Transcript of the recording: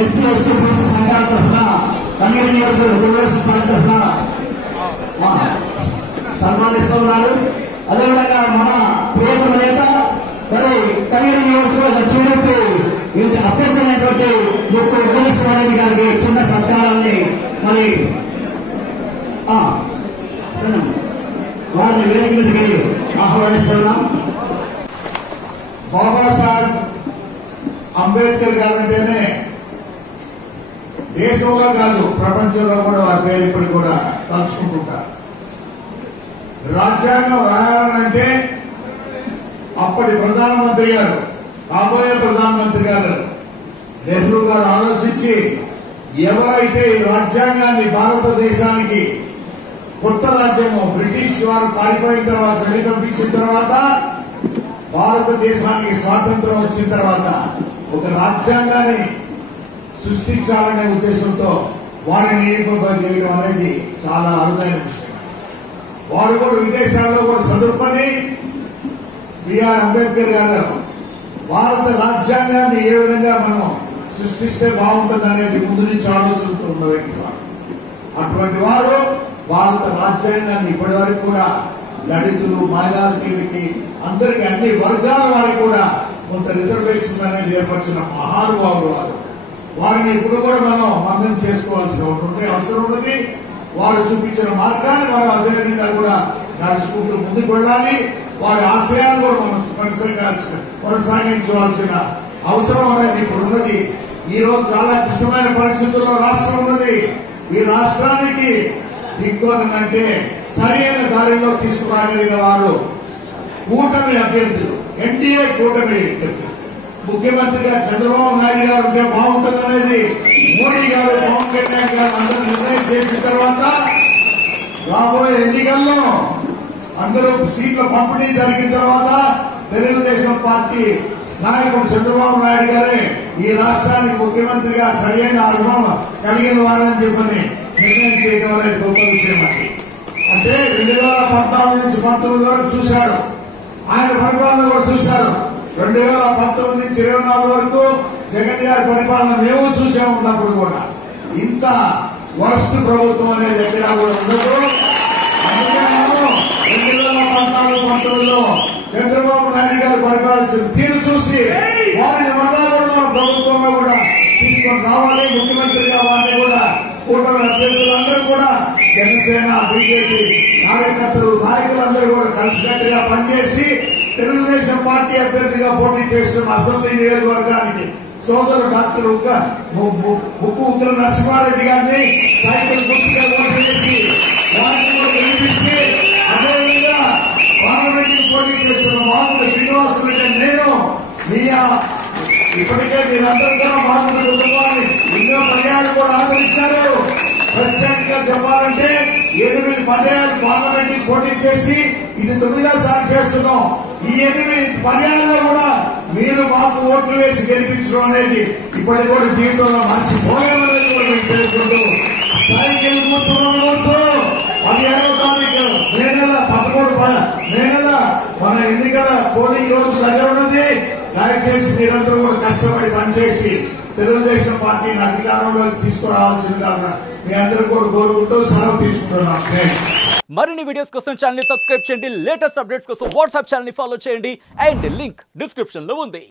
SC ST BC సంఘాల తరఫున convener Telugu Desam party తరఫున సన్మానిస్తున్నారు. అదేవిధంగా మన ప్రియతమ నేత మరి కన్వీనర్ నియోజకవర్గ టీడీపీ అభ్యర్థమైనటువంటి ముక్కు ఉగ్రస్వామి గారికి చిన్న సత్కారాన్ని మరి వారిని వేదిక మీదకి ఆహ్వానిస్తున్నాం. బాబాసాహెబ్ అంబేద్కర్ గారు అంటేనే దేశంలో కాదు ప్రపంచంలో కూడా వారి పేరు ఇప్పటికి కూడా తలుచుకుంటుంటారు. రాజ్యాంగం రాయాలంటే అప్పటి ప్రధానమంత్రి గారు, కాబోయే ప్రధానమంత్రి గారు నెహ్రూ గారు ఆలోచించి ఎవరైతే ఈ రాజ్యాంగాన్ని భారతదేశానికి కొత్త రాజ్యము బ్రిటిష్ వారు పారిపోయిన తర్వాత వెళ్లి పంపించిన తర్వాత భారతదేశానికి స్వాతంత్రం వచ్చిన తర్వాత ఒక రాజ్యాంగాన్ని సృష్టించాలనే ఉద్దేశంతో వారిని చేయడం అనేది చాలా అరుదైన విషయం. వారు కూడా విదేశాల్లో కూడా చదువుకొని బిఆర్ అంబేద్కర్ గారు భారత రాజ్యాంగాన్ని ఏ విధంగా మనం సృష్టిస్తే బాగుంటుంది అనేది ముందు నుంచి ఆలోచనతో వ్యక్తి వారు. అటువంటి వారు భారత రాజ్యాంగాన్ని ఇప్పటి వరకు కూడా దళితులు మైనారిటీలకి అందరికీ అన్ని వర్గాల వారికి కూడా కొంత రిజర్వేషన్ అనేది ఏర్పరిచిన మహానుభావులు వారు. వారిని ఇప్పుడు కూడా మనం మందం చేసుకోవాల్సిన అవసరం ఉన్నది. వారు చూపించిన మార్గాన్ని వారు అదే విధంగా కూడా నడుచుకుంటూ ముందుకు వెళ్ళాలి. వారి ఆశయాలు కూడా మనం కొనసాగించవలసిన అవసరం అనేది ఇప్పుడు ఉన్నది. ఈ రోజు చాలా క్లిష్టమైన పరిస్థితుల్లో రాష్ట్రం ఉన్నది. ఈ రాష్ట్రానికి దిక్కునంటే సరైన దారిలో తీసుకురాగలిగిన వారు కూటమి అభ్యర్థులు, ఎన్డీఏ కూటమి అభ్యర్థులు. ముఖ్యమంత్రిగా చంద్రబాబు నాయుడు గారు ఉంటే బాగుంటుందనేది మోడీ గారు, పవన్ కళ్యాణ్ గారు అందరూ నిర్ణయం చేసిన తర్వాత రాబోయే ఎన్నికల్లో అందరూ సీట్ల పంపిణీ జరిగిన తర్వాత తెలుగుదేశం పార్టీ నాయకుడు చంద్రబాబు నాయుడు గారే ఈ రాష్ట్రానికి ముఖ్యమంత్రిగా సరైన అనుభవం కలిగిన వారని చెప్పని నిర్ణయం చేయడం అనేది గొప్ప విషయం. అంటే 2014 నుంచి 19 వరకు చూశారు, ఆయన పరిపాలన కూడా చూశారు. 2019 నుంచి 24 వరకు జగన్ గారి పరిపాలన మేము చూసే ఉన్నప్పుడు కూడా ఇంత వరస్ట్ ప్రభుత్వం అనేది ఎక్కడా కూడా ఉండదు. అందుకే మనం 2014-19లో చంద్రబాబు నాయుడు గారు పరిపాలించిన తీరు చూసి వారిని మళ్ళా కూడా ప్రభుత్వంలో కూడా తీసుకొని రావాలి. ముఖ్యమంత్రిగా వారిని కూడా కూటమి అభ్యర్థులందరూ కూడా జనసేన, బీజేపీ కార్యకర్తలు, నాయకులందరూ కూడా కలిసికట్టుగా పనిచేసి తెలుగుదేశం పార్టీ అభ్యర్థిగా పోటీ చేస్తున్న అసెంబ్లీ నియోజకవర్గానికి సోదరు డాక్టర్ ఉప్పు ఉత్తర నరసింహారెడ్డి గారిని సైకిల్ గుర్తుగా ఓటు చేసి వారిని కూడా గెలిపిస్తే, అదేవిధంగా పార్లమెంట్ పోటీ చేస్తున్న మామూలు శ్రీనివాసరెడ్డి నేను ఇప్పటికే మీరందరూ మామూలు కుటుంబాన్ని ఎన్నో పర్యాలు కూడా ఆదరించారు. ప్రత్యేకంగా చెప్పాలంటే 8 పర్యాలు పార్లమెంట్ పోటీ చేసి ఇది 9వ చేస్తున్నాం. ఈ 8 పర్యాలలో కూడా మీరు మాకు ఓట్లు వేసి గెలిపించడం అనేది ఇప్పటికి కూడా జీవితంలో మర్చిపోయామనేది కూడా మీకు తెలుసుకుంటూ సైకిల్ గుర్తు అది 6వ తారీఖు మే నెల 13 మన ఎన్నికల పోలింగ్ రోజు దగ్గర ఉన్నది. దయచేసి మీరందరూ కూడా కష్టపడి పనిచేసి తెలుగుదేశం పార్టీని అధికారంలోకి తీసుకురావాల్సిందిగా మీ అందరూ కూడా కోరుకుంటూ సెలవు తీసుకుంటున్నాం. మరిన్ని వీడియోస్ కోసం ఛానల్ ని సబ్స్క్రైబ్ చేయండి. లేటెస్ట్ అప్డేట్స్ కోసం వాట్సాప్ ఛానల్ ని ఫాలో చేయండి. అండ్ లింక్ డిస్క్రిప్షన్ లో ఉంది.